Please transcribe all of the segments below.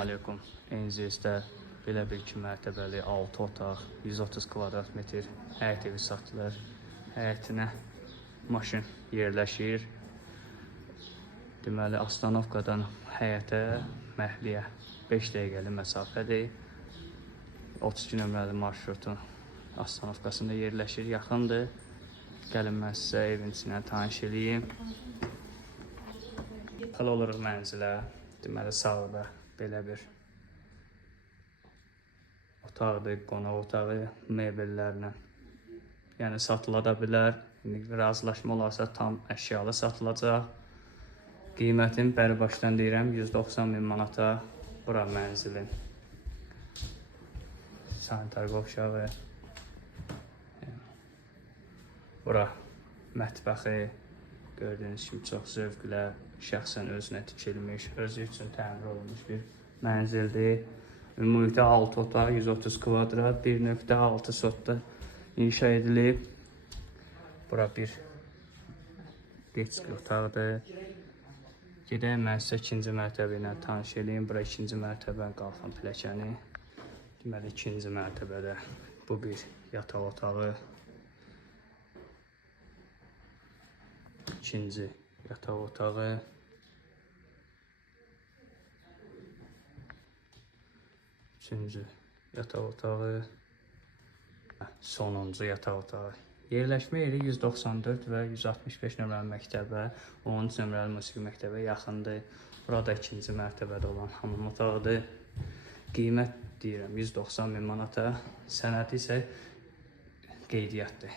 Aleykum. Enzizdə belə bir 2 mərtəbəli 6 otaq, 130 kvadrat metr həyət evi satılır. Həyətinə maşın yerləşir. Deməli, Astanovkadan həyətə, məhliyə 5 dəqiqəlik məsafədir. 32 nömrəli marşrutun Astanovkasında yerləşir, yaxındır. Gəlin mən sizə evin içinə tanış edeyim. Daxil oluruq mənzilə. Deməli, sağda belə bir otaqdır, qonaq otağı mebellərlə. Yəni satıla da bilər. Razılaşma olarsa tam əşyalı satılacaq. Qiymətin bəri başdan deyirəm 190 min manata bura mənzilin. Sanitar qovşağı. Bura mətbəxi. Gördüyünüz kimi çox zövqlə, şəxsən özünə tikilmiş, özü üçün təmir olunmuş bir mənzildir. Ümumilikdə 6 otaq, 130 kvadrat, 1.6 sotda inşa edilib. Bura bir detski otaqdır. Gedək mən sizə ikinci mərtəbə ilə tanış edeyim. Bura ikinci mərtəbənin qalxan pilləkəni. Deməli, ikinci mərtəbədə bu bir yataq otağı. İkinci yataq otağı. Üçüncü yataq otağı. Sonuncu yataq otağı. Yerləşmə yeri 194 və 165 nömrəli məktəbə, 13 nömrəli musiqi məktəbə yaxındır. Burada ikinci mərtəbədə olan hamam otağıdır. Qiymət deyirəm 190 min manata. Sənədi isə qeydiyyatdır.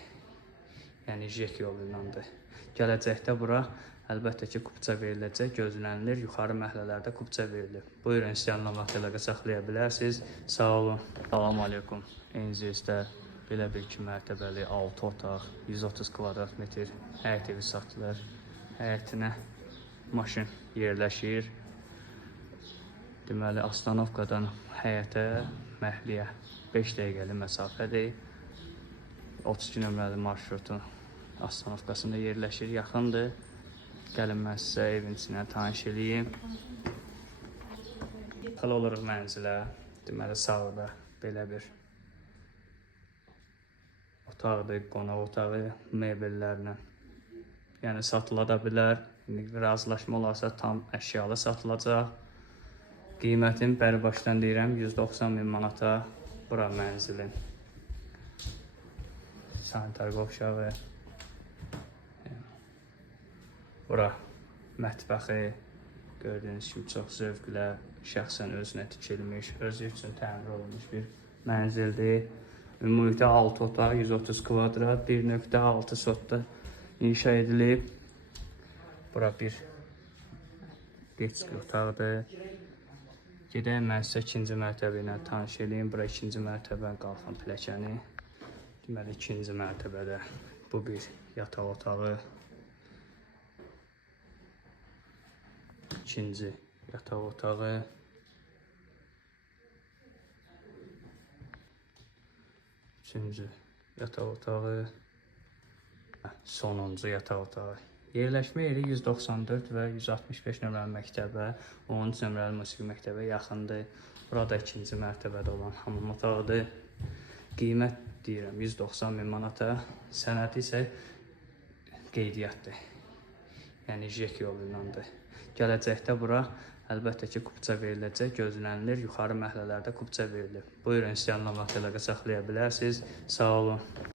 Yəni JEK yolu ilandır. Gələcəkdə bura əlbəttə ki, kupça veriləcək, gözlənilir. Yuxarı məhəllələrdə kupça verilir. Buyurun, istəyənlə vaxt əlaqə saxlaya bilərsiniz. Sağ olun. Salam aleykum. Enzizdə belə bir 2 mərtəbəli 6 otaq, 130 kvadrat metr həyət evi satılır. Həyətinə maşın yerləşir. Deməli, Astanovkadan həyətə, məhliyə 5 dəqiqəlik məsafədir. 32 nömrəli marşrutun Astanovkasında yerləşir, yaxındır. Gəlin mən sizə evin içinə tanış edeyim. Daxil oluruq mənzilə. Deməli, sağda belə bir otaqdır, qonaq otağı mebellərlə. Yəni satıla da bilər. Razılaşma olarsa tam əşyalı satılacaq. Qiymətin bəri başdan deyirəm 190 min manata bura mənzilin. Sanitar qovşağı. Bura mətbəxi. Gördüyünüz kimi çox zövqlə, şəxsən özünə tikilmiş, özü üçün təmir olunmuş bir mənzildir. Ümumilikdə 6 otaq, 130 kvadrat, 1.6 sotda inşa edilib. Bura bir detski otaqdır. Gedək mən sizə ikinci mərtəbə ilə tanış edeyim. Bura ikinci mərtəbənin qalxan pilləkəni. Deməli, ikinci mərtəbədə bu bir yataq otağı. İkinci yataq otağı. Üçüncü yataq otağı. Sonuncu yataq otağı. Yerləşmə yeri 194 və 165 nömrəli məktəbə, 13 nömrəli musiqi məktəbə yaxındır. Burada ikinci mərtəbədə olan hamam otağıdır. Qiymət deyirəm 190 min manata. Sənədi isə qeydiyyatdır. Yəni JEK yolu ilandır. Gələcəkdə bura əlbəttə ki, kupça veriləcək, gözlənilir. Yuxarı məhəllələrdə kupça verilir. Buyurun, istəyənlə vaxt əlaqə saxlaya bilərsiniz. Sağ olun.